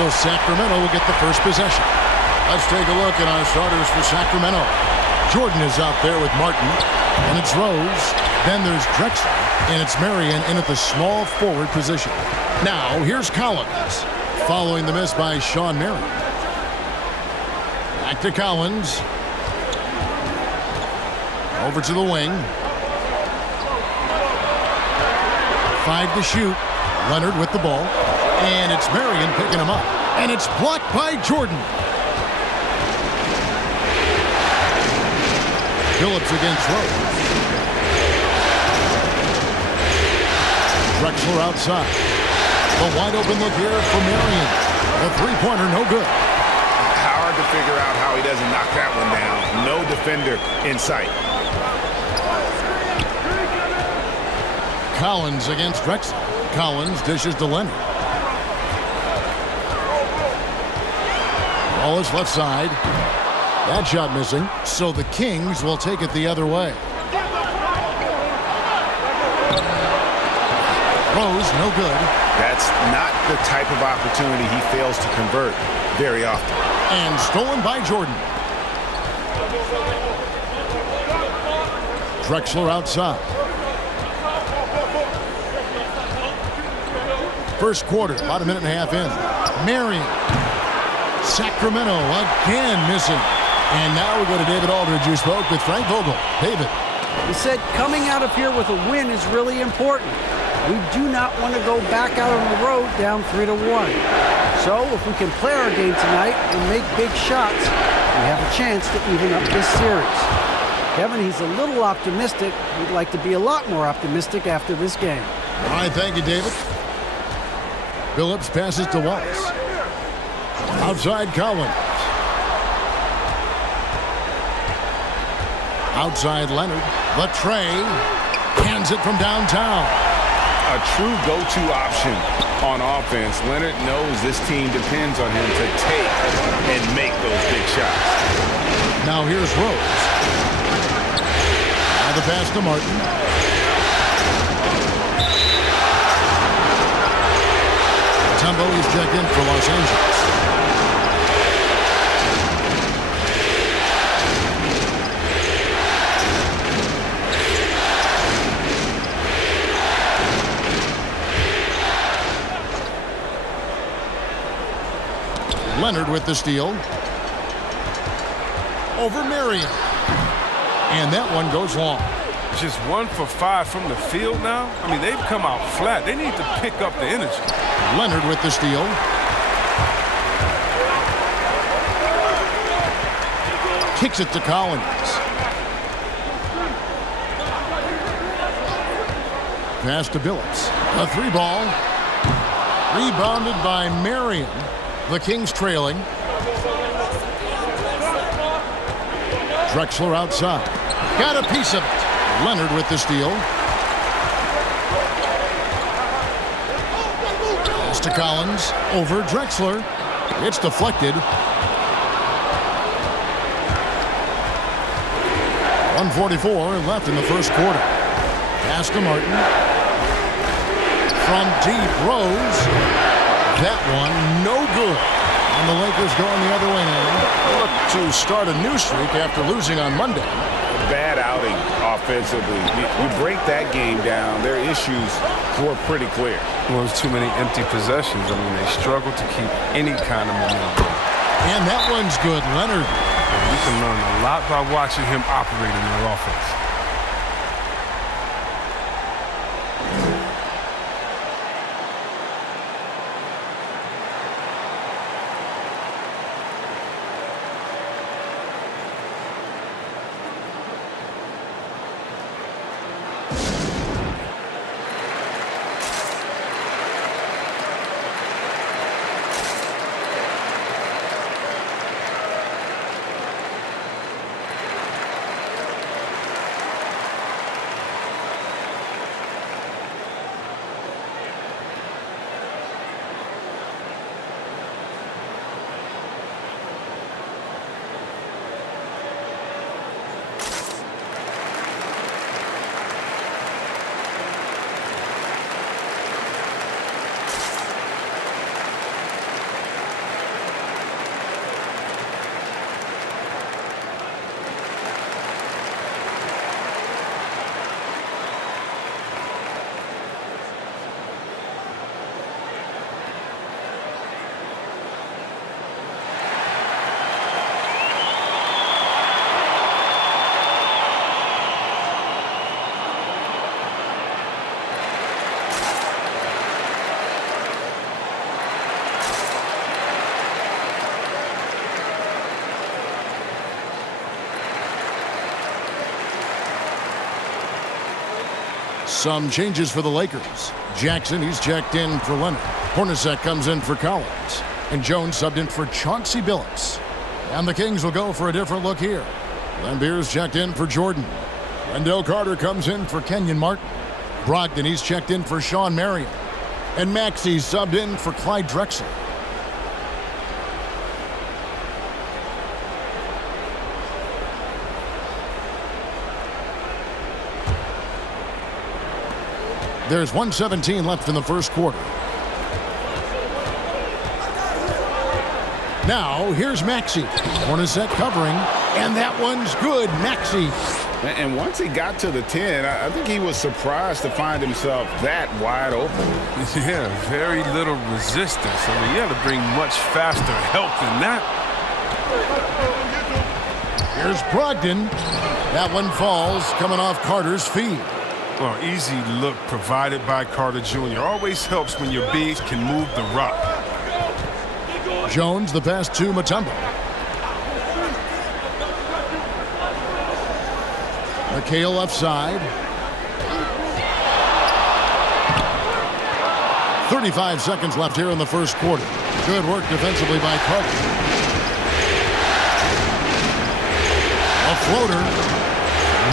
So Sacramento will get the first possession. Let's take a look at our starters for Sacramento. Jordan is out there with Martin, and it's Rose. Then there's Drexler, and it's Marion in at the small forward position. Now, here's Collins, following the miss by Sean Marion. Back to Collins. Over to the wing. 5 to shoot. Leonard with the ball. And it's Marion picking him up. And it's blocked by Jordan. Phillips against Rose. Drexler outside. The wide open look here for Marion. The three-pointer no good. Hard to figure out how he doesn't knock that one down. No defender in sight. Collins against Drexler. Collins dishes to Leonard. Ball is left side. That shot missing, so the Kings will take it the other way. Rose, no good. That's not the type of opportunity he fails to convert very often. And stolen by Jordan. Drexler outside. First quarter, about a minute and a half in. Marion. Sacramento again missing. And now we go to David Aldridge, who spoke with Frank Vogel. David. He said coming out of here with a win is really important. We do not want to go back out on the road down 3-1. So if we can play our game tonight and make big shots, we have a chance to even up this series. Kevin, he's a little optimistic. He'd like to be a lot more optimistic after this game. All right, thank you, David. Phillips passes to Wallace. Outside Collins. Outside Leonard. The tray. Hands it from downtown. A true go-to option on offense. Leonard knows this team depends on him to take and make those big shots. Now here's Rose. Now the pass to Martin. Tumbo is checked in for Los Angeles. Leonard with the steal. Over Marion. And that one goes long. Just 1 for 5 from the field now? I mean, they've come out flat. They need to pick up the energy. Leonard with the steal. Kicks it to Collins. Pass to Phillips. A 3-ball. Rebounded by Marion. The Kings trailing. Drexler outside. Got a piece of it. Leonard with the steal. Pass to Collins. Over Drexler. It's deflected. 1:44 left in the first quarter. Pass to Martin. From deep, Rose. That one, no good. And the Lakers going the other way now. Look to start a new streak after losing on Monday. Bad outing offensively. You break that game down, their issues were pretty clear. Well, there's too many empty possessions. I mean, they struggle to keep any kind of momentum. And that one's good, Leonard. You can learn a lot by watching him operate in their offense. Some changes for the Lakers. Jackson, he's checked in for Leonard. Hornacek comes in for Collins. And Jones subbed in for Chauncey Billups. And the Kings will go for a different look here. Lambier's checked in for Jordan. Wendell Carter comes in for Kenyon Martin. Brogdon, he's checked in for Sean Marion. And Maxey subbed in for Clyde Drexler. There's 1:17 left in the first quarter. Now, here's Maxey. Hornacek covering, and that one's good. Maxey. And once he got to the 10, I think he was surprised to find himself that wide open. Yeah, very little resistance. I mean, you have to bring much faster help than that. Here's Brogdon. That one falls, coming off Carter's feet. Well, easy look provided by Carter Jr. Always helps when your bigs can move the rock. Jones, the pass to Mutombo. McHale left side. 35 seconds left here in the first quarter. Good work defensively by Carter. A floater.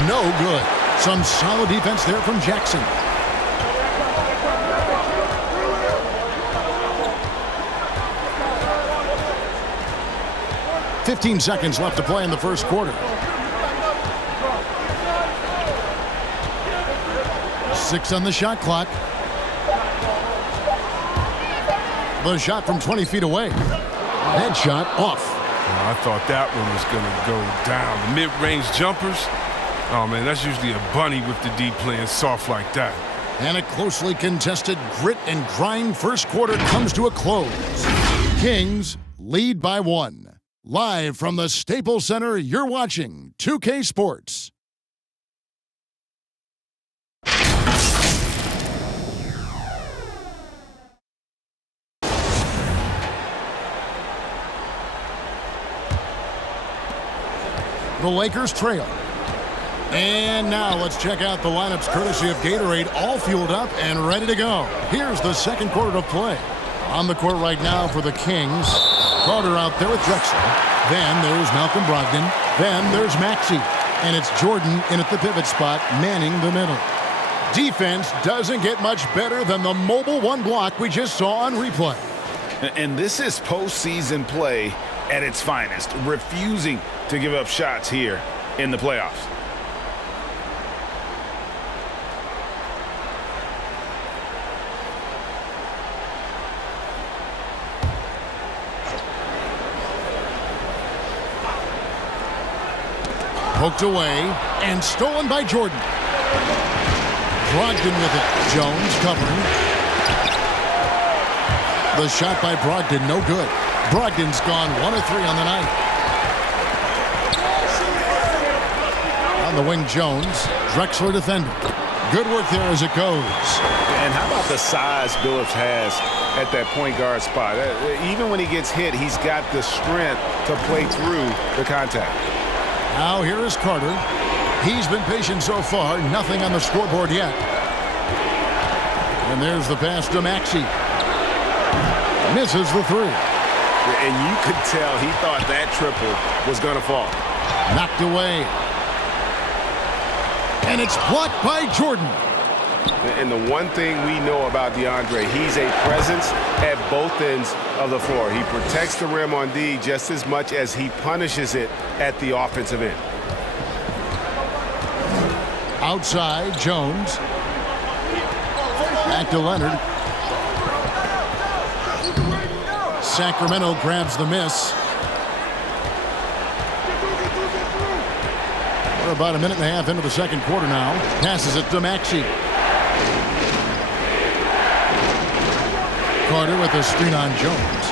No good. Some solid defense there from Jackson. "15 seconds left to play in the first quarter. 6 on the shot clock. The shot from 20 feet away. Headshot off. I thought that one was going to go down. The mid-range jumpers, oh, man, that's usually a bunny with the D playing soft like that. And a closely contested grit and grind first quarter comes to a close. Kings lead by 1. Live from the Staples Center, you're watching 2K Sports. The Lakers trail. And now let's check out the lineups courtesy of Gatorade, all fueled up and ready to go. Here's the second quarter of play. On the court right now for the Kings. Carter out there with Drexler. Then there's Malcolm Brogdon. Then there's Maxey. And it's Jordan in at the pivot spot, manning the middle. Defense doesn't get much better than the mobile one block we just saw on replay. And this is postseason play at its finest, refusing to give up shots here in the playoffs. Poked away and stolen by Jordan. Brogdon with it. Jones covering. The shot by Brogdon, no good. Brogdon's gone 1 of 3 on the night. On the wing, Jones. Drexler defending. Good work there as it goes. And how about the size Billups has at that point guard spot? Even when he gets hit, he's got the strength to play through the contact. Now here is Carter. He's been patient so far. Nothing on the scoreboard yet. And there's the pass to Maxey. Misses the 3. And you could tell he thought that triple was going to fall. Knocked away. And it's blocked by Jordan. And the one thing we know about DeAndre, he's a presence at both ends of the floor. He protects the rim on D just as much as he punishes it at the offensive end. Outside, Jones. Back to Leonard. Sacramento grabs the miss. We're about a minute and a half into the second quarter now. Passes it to Maxey. Carter with a screen on Jones.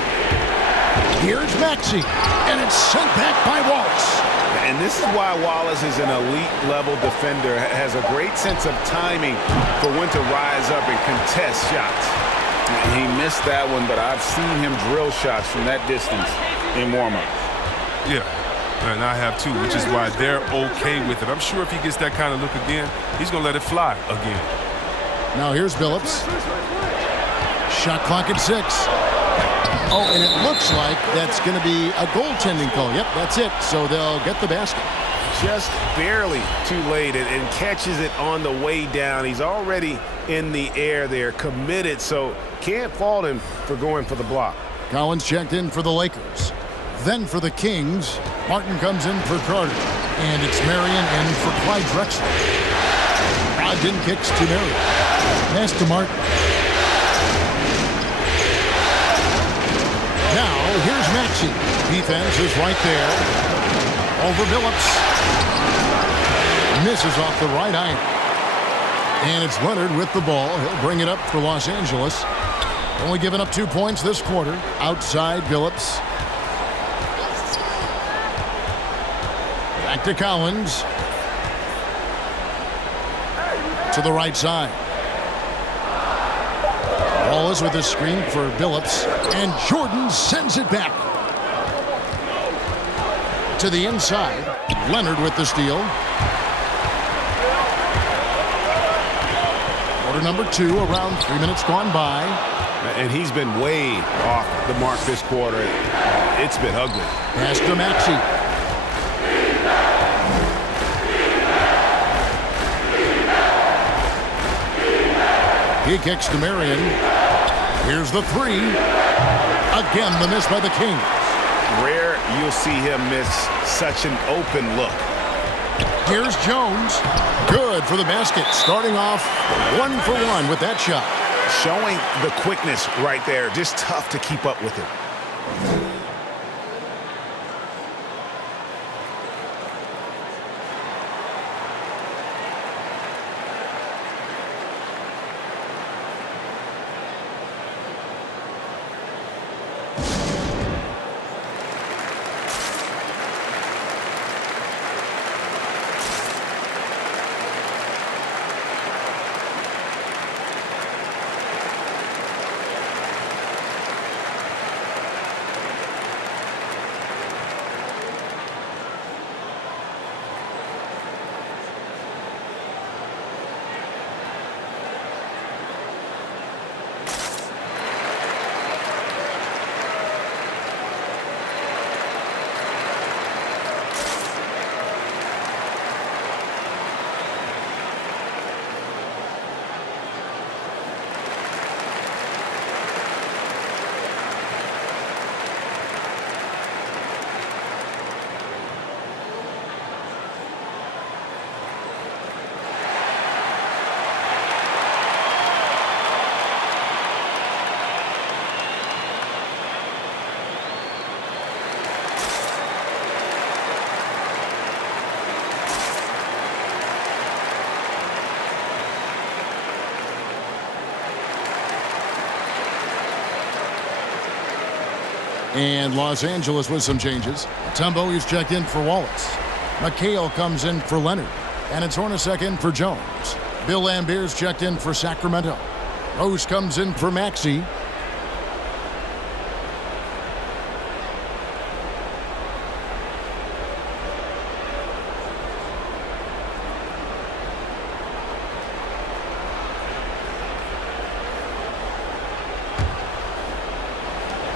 Here's Maxey, and it's sent back by Wallace. And this is why Wallace is an elite-level defender, has a great sense of timing for when to rise up and contest shots. He missed that one, but I've seen him drill shots from that distance in warm-up. Yeah, and I have too, which is why they're okay with it. I'm sure if he gets that kind of look again, he's going to let it fly again. Now here's Billups. Shot clock at 6. Oh, and it looks like that's going to be a goaltending call. Yep, that's it. So they'll get the basket. Just barely too late and catches it on the way down. He's already in the air there, committed, so can't fault him for going for the block. Collins checked in for the Lakers. Then for the Kings, Martin comes in for Carter. And it's Marion in for Clyde Drexler. Brogdon kicks to Marion. Pass to Martin. Now, here's Maxey. Defense is right there. Over Billups. Misses off the right iron. And it's Leonard with the ball. He'll bring it up for Los Angeles. Only giving up 2 points this quarter. Outside Billups. Back to Collins. To the right side. Wallace with a screen for Billups. And Jordan sends it back. To the inside. Leonard with the steal. Quarter number 2, around 3 minutes gone by. And he's been way off the mark this quarter. It's been ugly. Pass to Maxey. He kicks to Marion. Here's the 3. Again, the miss by the Kings. Rare you'll see him miss such an open look. Here's Jones. Good for the basket. Starting off 1 for 1 with that shot. Showing the quickness right there. Just tough to keep up with it. And Los Angeles with some changes. Tumbo is checked in for Wallace. McHale comes in for Leonard. And it's Hornacek in for Jones. Bill Lambier's checked in for Sacramento. Rose comes in for Maxey.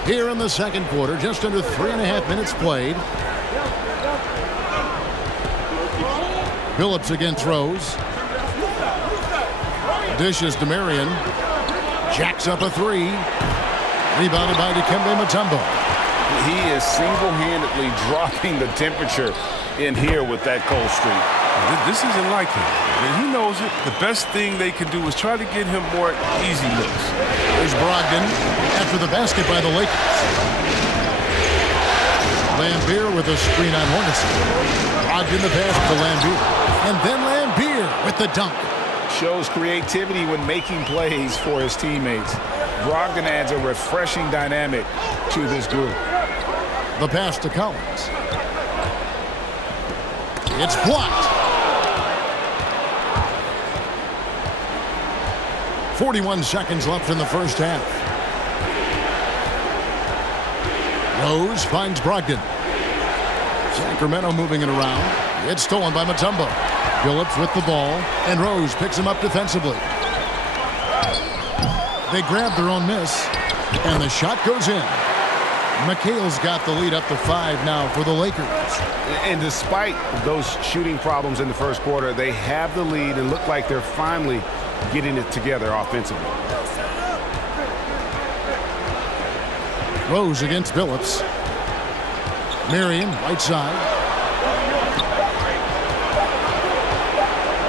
Here in the second quarter, just under 3.5 minutes played. Billups against Rose. Dishes to Marion. Jacks up a 3. Rebounded by Dikembe Mutombo. He is single-handedly dropping the temperature in here with that cold streak. This isn't like him. And he knows it. The best thing they can do is try to get him more easy looks. There's Brogdon after the basket by the Lakers. Lambier with a screen on Hornacek. Brogdon the pass to Lambier. And then Lambier with the dunk. Shows creativity when making plays for his teammates. Brogdon adds a refreshing dynamic to this group. The pass to Collins. It's blocked. 41 seconds left in the first half. Rose finds Brogdon. Sacramento moving it around. It's stolen by Mutombo. Billups with the ball, and Rose picks him up defensively. They grab their own miss, and the shot goes in. McHale's got the lead up to 5 now for the Lakers. And despite those shooting problems in the first quarter, they have the lead and look like they're finally getting it together offensively. Rose against Billups. Marion, right side.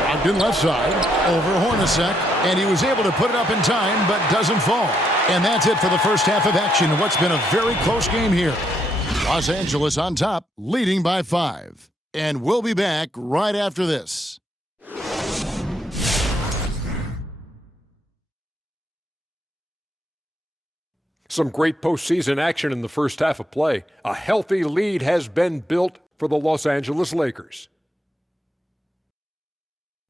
Ogden left side. Over Hornacek. And he was able to put it up in time, but doesn't fall. And that's it for the first half of action in what's been a very close game here. Los Angeles on top, leading by 5. And we'll be back right after this. Some great postseason action in the first half of play. A healthy lead has been built for the Los Angeles Lakers.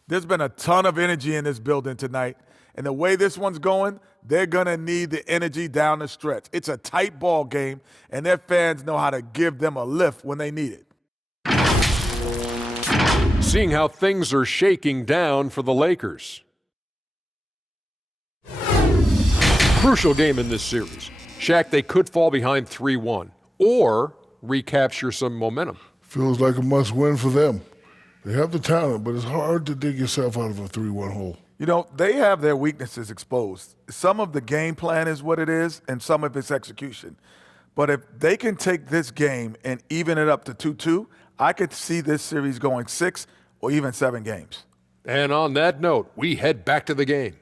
There's been a ton of energy in this building tonight. And the way this one's going, they're going to need the energy down the stretch. It's a tight ball game, and their fans know how to give them a lift when they need it. Seeing how things are shaking down for the Lakers. Crucial game in this series. Shaq, they could fall behind 3-1 or recapture some momentum. Feels like a must-win for them. They have the talent, but it's hard to dig yourself out of a 3-1 hole. You know, they have their weaknesses exposed. Some of the game plan is what it is, and some of it's execution. But if they can take this game and even it up to 2-2, I could see this series going 6 or even 7 games. And on that note, we head back to the game.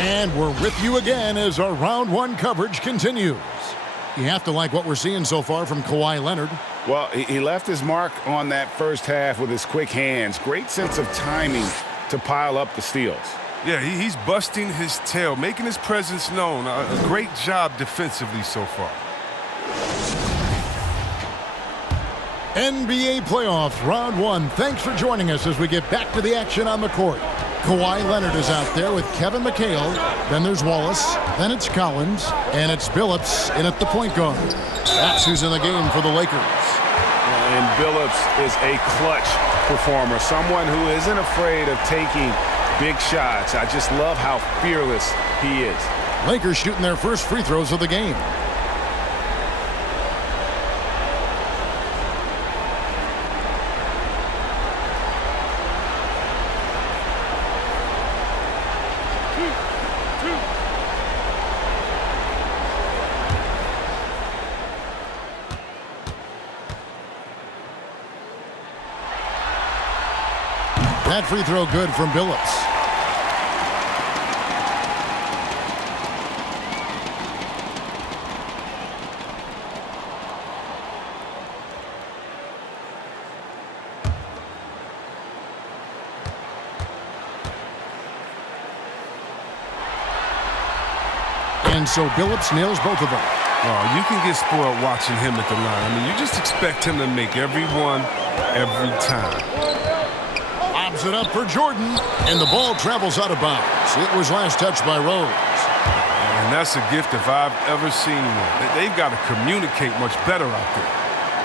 And we're with you again as our round 1 coverage continues. You have to like what we're seeing so far from Kawhi Leonard. Well, he left his mark on that first half with his quick hands. Great sense of timing to pile up the steals. Yeah, he's busting his tail, making his presence known. A great job defensively so far. NBA playoffs, round 1. Thanks for joining us as we get back to the action on the court. Kawhi Leonard is out there with Kevin McHale. Then there's Wallace. Then it's Collins. And it's Billups in at the point guard. That's who's in the game for the Lakers. And Billups is a clutch performer, someone who isn't afraid of taking big shots. I just love how fearless he is. Lakers shooting their first free throws of the game. That free throw good from Billups. And so Billups nails both of them. Oh, you can get spoiled watching him at the line. I mean, you just expect him to make every one, every time. Lobs it up for Jordan, and the ball travels out of bounds. It was last touched by Rose. And that's a gift if I've ever seen one. They've got to communicate much better out there.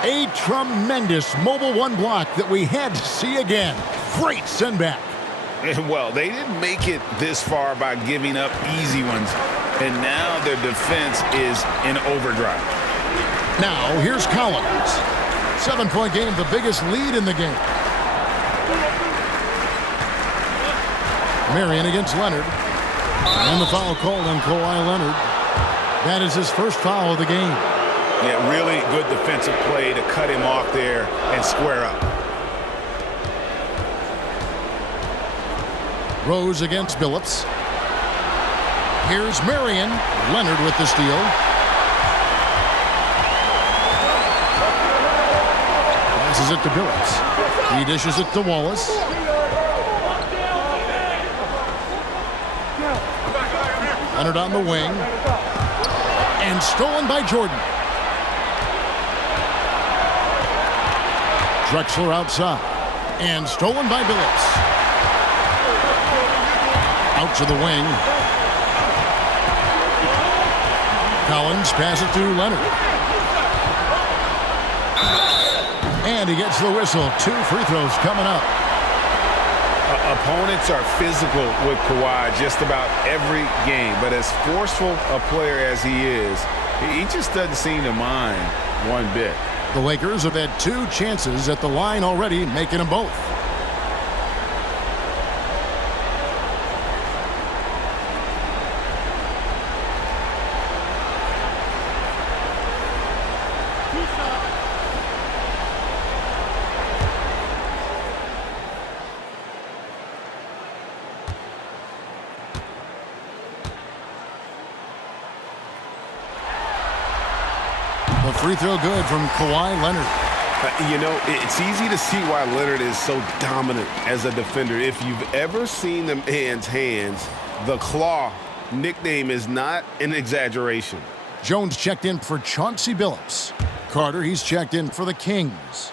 A tremendous mobile 1 block that we had to see again. Great send back. Well, they didn't make it this far by giving up easy ones. And now their defense is in overdrive. Now, here's Collins. 7-point game, the biggest lead in the game. Marion against Leonard. And the foul called on Kawhi Leonard. That is his first foul of the game. Yeah, really good defensive play to cut him off there and square up. Rose against Billups. Here's Marion. Leonard with the steal. Passes it to Billups. He dishes it to Wallace. Leonard on the wing. And stolen by Jordan. Drexler outside. And stolen by Billups. Out to the wing. Collins passes to Leonard. And he gets the whistle. 2 free throws coming up. Opponents are physical with Kawhi just about every game, but as forceful a player as he is, he just doesn't seem to mind one bit. The Lakers have had 2 chances at the line already, making them both. The free throw good from Kawhi Leonard. You know, it's easy to see why Leonard is so dominant as a defender. If you've ever seen the man's hands, the claw nickname is not an exaggeration. Jones checked in for Chauncey Billups. Carter, he's checked in for the Kings.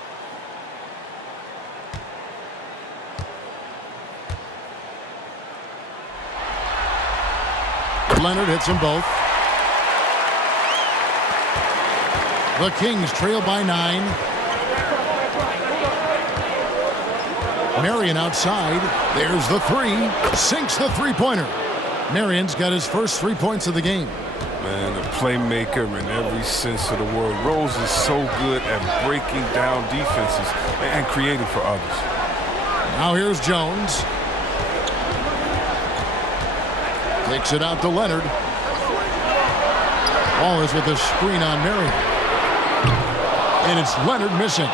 Leonard hits them both. The Kings trail by 9. Marion outside. There's the 3. Sinks the three-pointer. Marion's got his first 3 points of the game. Man, a playmaker in every sense of the word. Rose is so good at breaking down defenses and creating for others. Now here's Jones. Takes it out to Leonard. Wallace with the screen on Marion. And it's Leonard missing.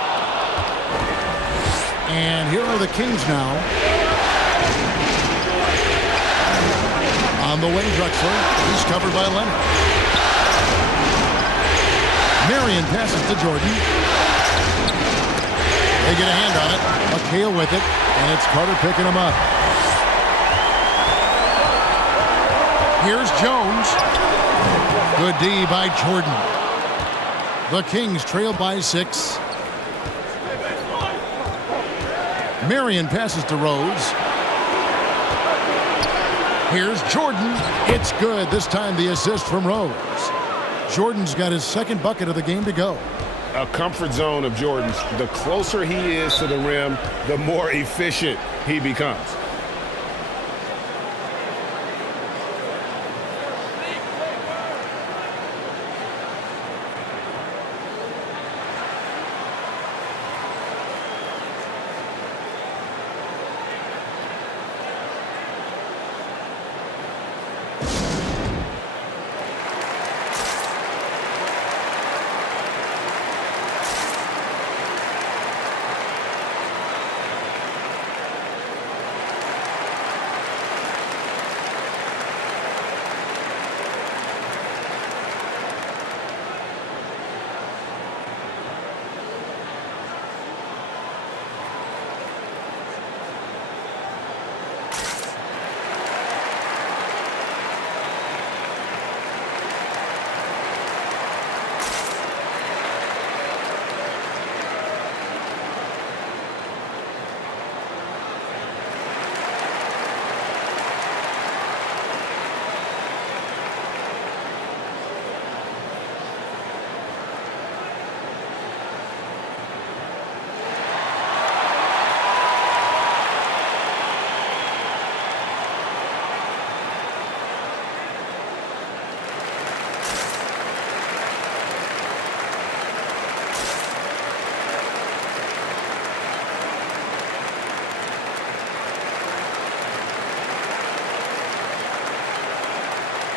And here are the Kings now. On the wing, Drexler. He's covered by Leonard. Marion passes to Jordan. They get a hand on it. McHale with it. And it's Carter picking him up. Here's Jones. Good D by Jordan. The Kings trail by 6. Marion passes to Rose. Here's Jordan. It's good. This time the assist from Rose. Jordan's got his second bucket of the game to go. A comfort zone of Jordan's. The closer he is to the rim, the more efficient he becomes.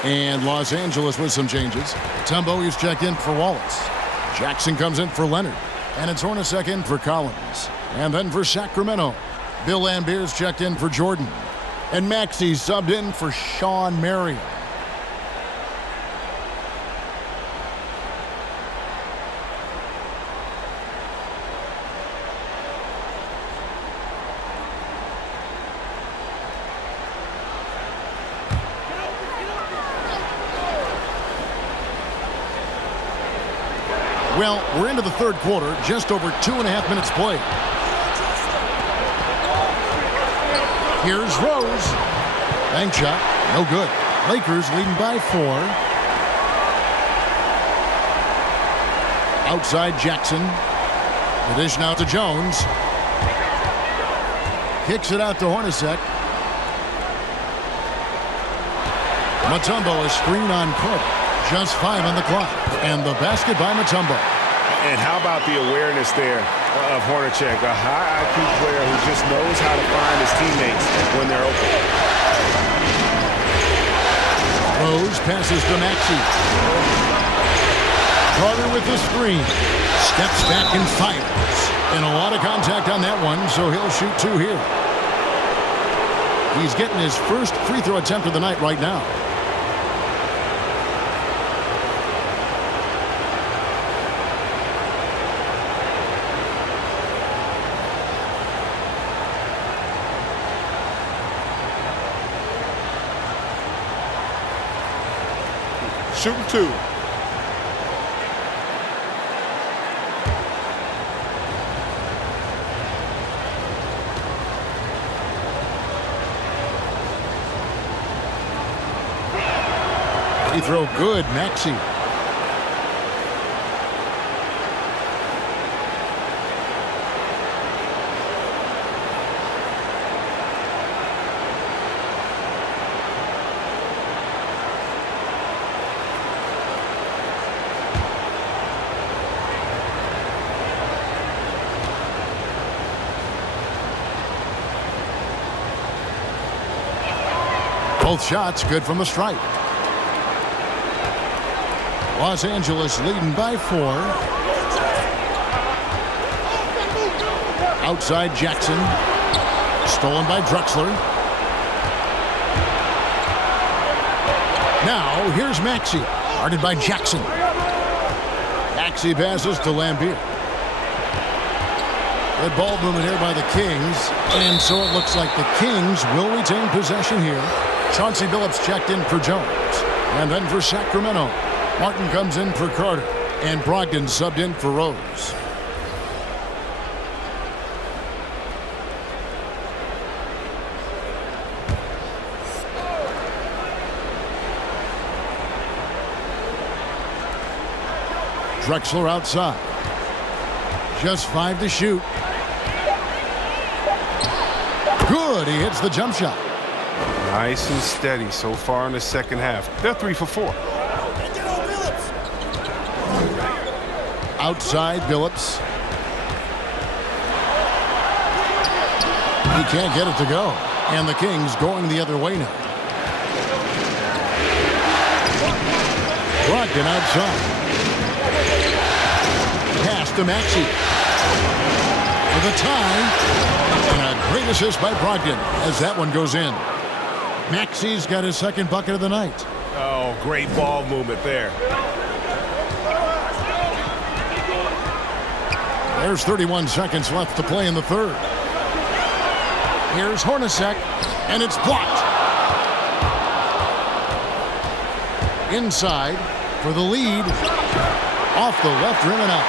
And Los Angeles with some changes. Tumbo is checked in for Wallace. Jackson comes in for Leonard. And it's Hornacek in for Collins. And then for Sacramento, Bill Lambier's checked in for Jordan. And Maxey subbed in for Sean Marion. Well, we're into the third quarter, just over 2.5 minutes played. Here's Rose. Bank shot, no good. Lakers leading by 4. Outside Jackson. The dish now to Jones. Kicks it out to Hornacek. Mutombo is screen on court. Just 5 on the clock. And the basket by Mutombo. And how about the awareness there of Hornacek, a high IQ player who just knows how to find his teammates when they're open. Rose passes to Maxey. Carter with the screen. Steps back and fires. And a lot of contact on that one, so he'll shoot 2 here. He's getting his first free throw attempt of the night right now. Shooting 2. Free throw good, Maxey. Both shots good from the stripe. Los Angeles leading by 4. Outside Jackson. Stolen by Drexler. Now here's Maxey. Guarded by Jackson. Maxey passes to Lambier. Good ball movement here by the Kings. And so it looks like the Kings will retain possession here. Chauncey Billups checked in for Jones. And then for Sacramento, Martin comes in for Carter. And Brogdon subbed in for Rose. Drexler outside. Just 5 to shoot. Good. He hits the jump shot. Nice and steady so far in the second half. They're 3 for 4. Outside Billups. He can't get it to go. And the Kings going the other way now. Brogdon outside. Pass to Maxey. For the tie. And a great assist by Brogdon as that one goes in. Maxey's got his second bucket of the night. Oh, great ball movement there. There's 31 seconds left to play in the third. Here's Hornacek, and it's blocked. Inside for the lead. Off the left rim and out.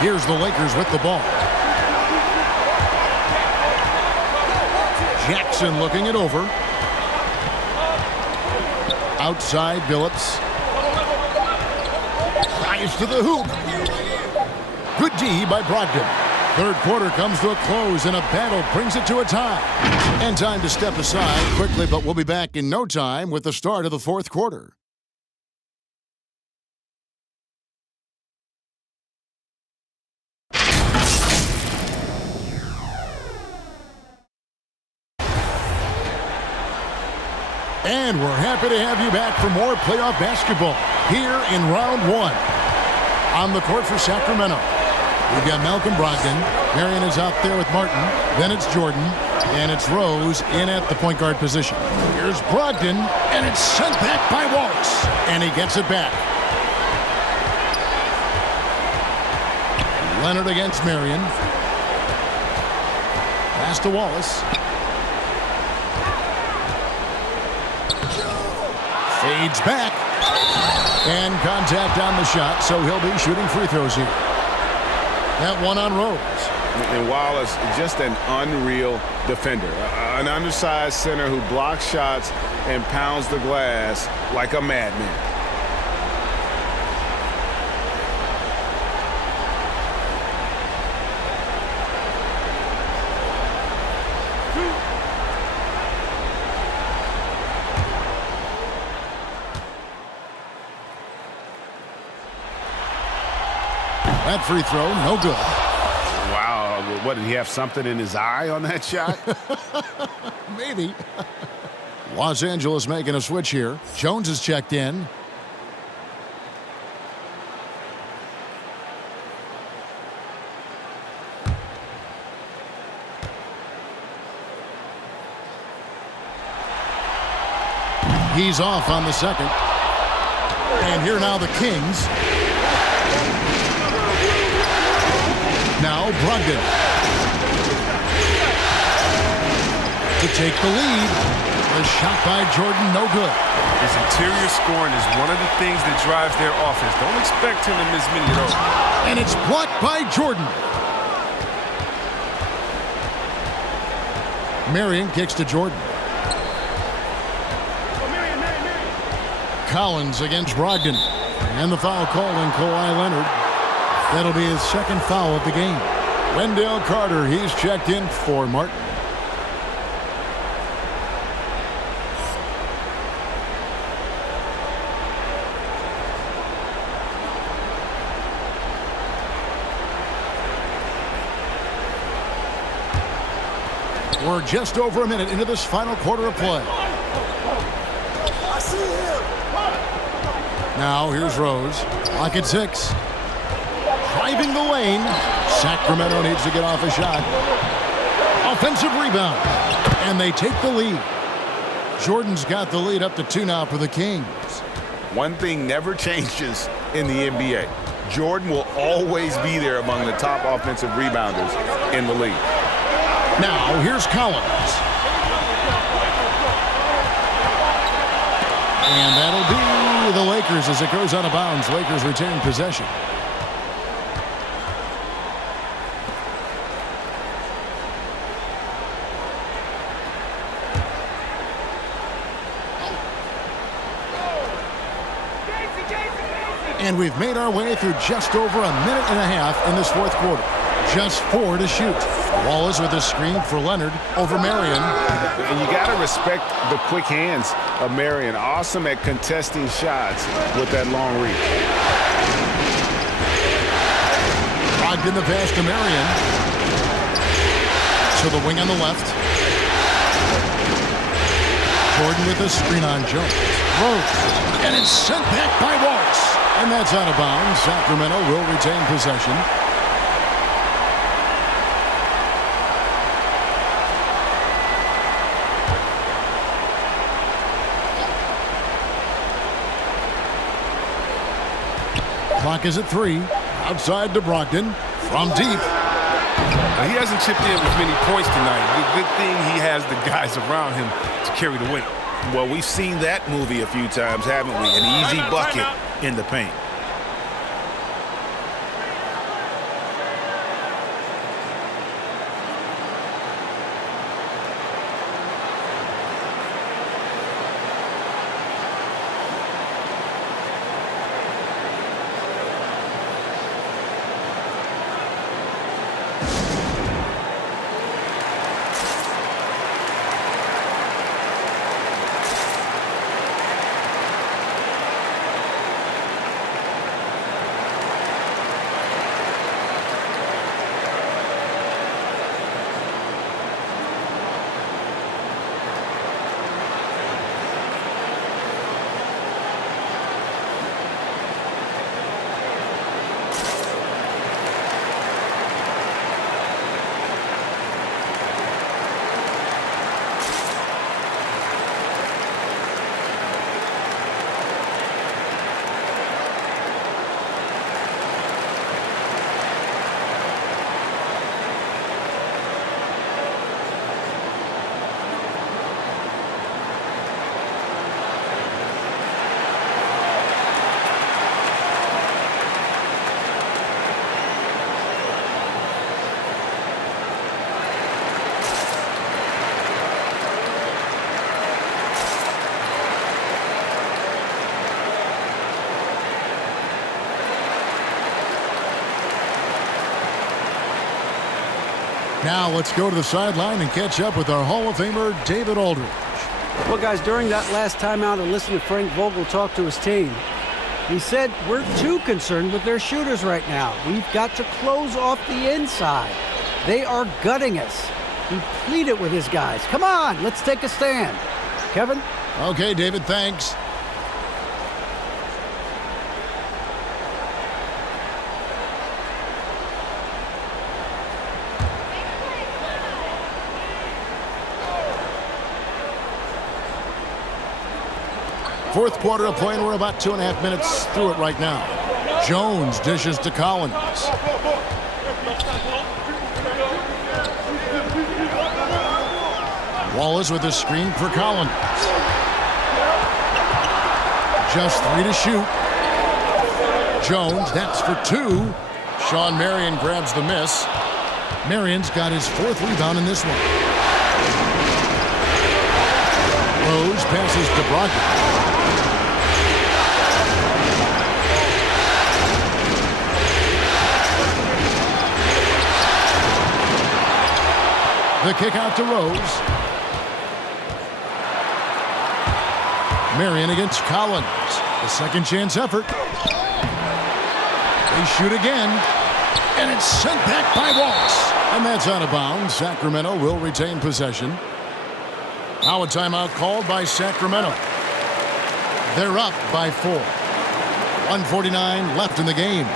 Here's the Lakers with the ball. Jackson looking it over. Outside Billups. Drives to the hoop. Good D by Brogdon. Third quarter comes to a close and a battle brings it to a tie. And time to step aside quickly, but we'll be back in no time with the start of the fourth quarter. And we're happy to have you back for more playoff basketball here in round 1. On the court for Sacramento, we've got Malcolm Brogdon. Marion is out there with Martin. Then it's Jordan. And it's Rose in at the point guard position. Here's Brogdon, and it's sent back by Wallace. And he gets it back. Leonard against Marion. Pass to Wallace. Fades back. And contact on the shot, so he'll be shooting free throws here. That one on Rose. And Wallace, just an unreal defender. An undersized center who blocks shots and pounds the glass like a madman. That free throw, no good. Wow, what, did he have something in his eye on that shot? Maybe. Los Angeles making a switch here. Jones is checked in. He's off on the second. And here now the Kings. Now Brogdon. To take the lead. The shot by Jordan, no good. His interior scoring is one of the things that drives their offense. Don't expect him to miss many of those. And it's blocked by Jordan. Marion kicks to Jordan. Collins against Brogdon. And the foul call on Kawhi Leonard. That'll be his second foul of the game. Wendell Carter, he's checked in for Martin. We're just over a minute into this final quarter of play. Now here's Rose. Clock at 6. Driving the lane. Sacramento needs to get off a shot. Offensive rebound. And they take the lead. Jordan's got the lead up to 2 now for the Kings. One thing never changes in the NBA. Jordan will always be there among the top offensive rebounders in the league. Now here's Collins. And that'll be the Lakers as it goes out of bounds. Lakers retain possession. And we've made our way through just over a minute and a half in this fourth quarter. Just 4 to shoot. Wallace with a screen for Leonard over Marion. And you got to respect the quick hands of Marion. Awesome at contesting shots with that long reach. Brogdon the pass to Marion. To the wing on the left. Jordan with a screen on Jones. Rose. And it's sent back by Wallace. And that's out of bounds. Sacramento will retain possession. Clock is at 3. Outside to Brogdon. From deep. Now, he hasn't chipped in with many points tonight. Good thing he has the guys around him to carry the weight. Well, we've seen that movie a few times, haven't we? An easy bucket in the paint. Now let's go to the sideline and catch up with our Hall of Famer, David Aldridge. Well, guys, during that last timeout and listen to Frank Vogel talk to his team, He said, we're too concerned with their shooters right now. We've got to close off the inside. They are gutting us. He pleaded with his guys. Come on, let's take a stand. Kevin? Okay, David, thanks. Fourth quarter of play, and we're about 2.5 minutes through it right now. Jones dishes to Collins. Wallace with a screen for Collins. Just 3 to shoot. Jones, that's for 2. Sean Marion grabs the miss. Marion's got his 4th rebound in this one. Rose passes to Brogdon. The kick out to Rose. Marion against Collins. The second chance effort. They shoot again. And it's sent back by Wallace. And that's out of bounds. Sacramento will retain possession. Now a timeout called by Sacramento. They're up by 4. 1:49 left in the game.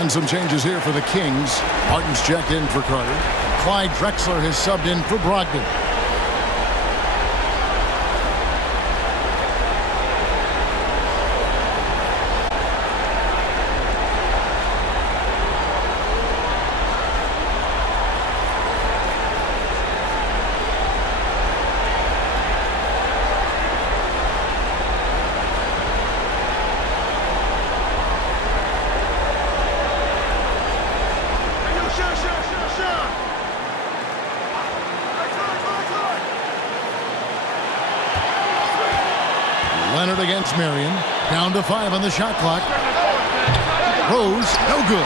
And some changes here for the Kings. Martin's checked in for Carter. Clyde Drexler has subbed in for Brogdon. Leonard against Marion. Down to 5 on the shot clock. Rose, no good.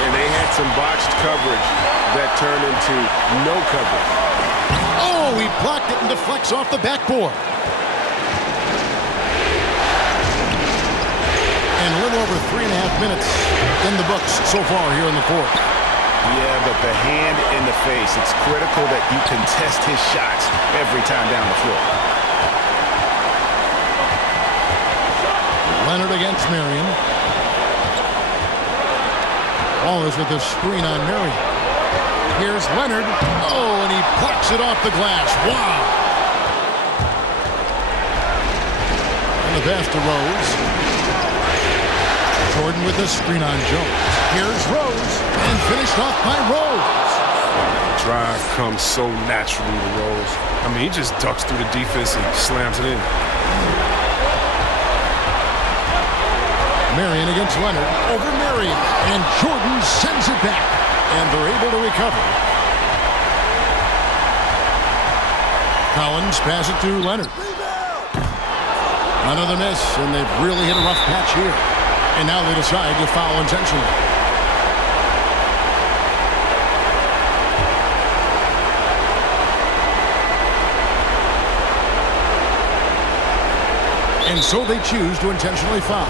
And they had some botched coverage that turned into no coverage. Oh, he blocked it and deflects off the backboard. And a little over 3.5 minutes in the books so far here in the fourth. Yeah, but the hand in the face, it's critical that you contest his shots every time down the floor. Leonard against Marion. Wallace with the screen on Marion. Here's Leonard. Oh, and he plucks it off the glass. Wow. And the pass to Rose. Jordan with the screen on Jones. Here's Rose. And finished off by Rose. Drive comes so naturally to Rose. I mean, he just ducks through the defense and slams it in. Marion against Leonard. Over Marion. And Jordan sends it back. And they're able to recover. Collins passes it to Leonard. Another miss, and they've really hit a rough patch here. And now they decide to foul intentionally. And so they choose to intentionally foul.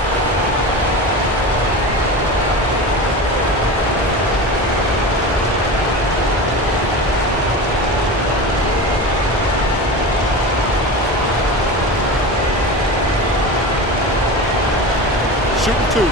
Shooting two.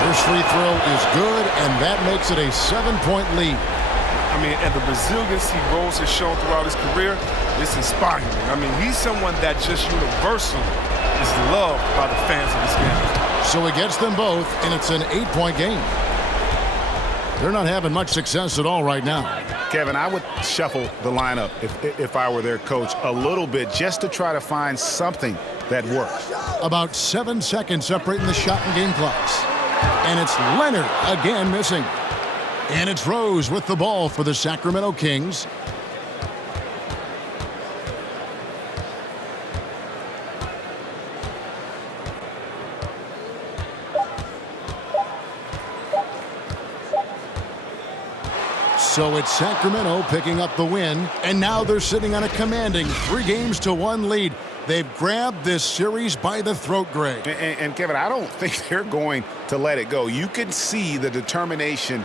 First free throw is good, and that makes it a 7-point lead. I mean, and the resiliency Rose has shown throughout his career is inspiring. I mean, he's someone that just universally is loved by the fans of this game. So he gets them both, and it's an 8-point game. They're not having much success at all right now. Kevin, I would shuffle the lineup if I were their coach a little bit just to try to find something that works. About 7 seconds separating the shot and game clocks. And it's Leonard again missing. And it's Rose with the ball for the Sacramento Kings. So it's Sacramento picking up the win, and now they're sitting on a commanding 3-1 lead. They've grabbed this series by the throat, Greg. And Kevin, I don't think they're going to let it go. You can see the determination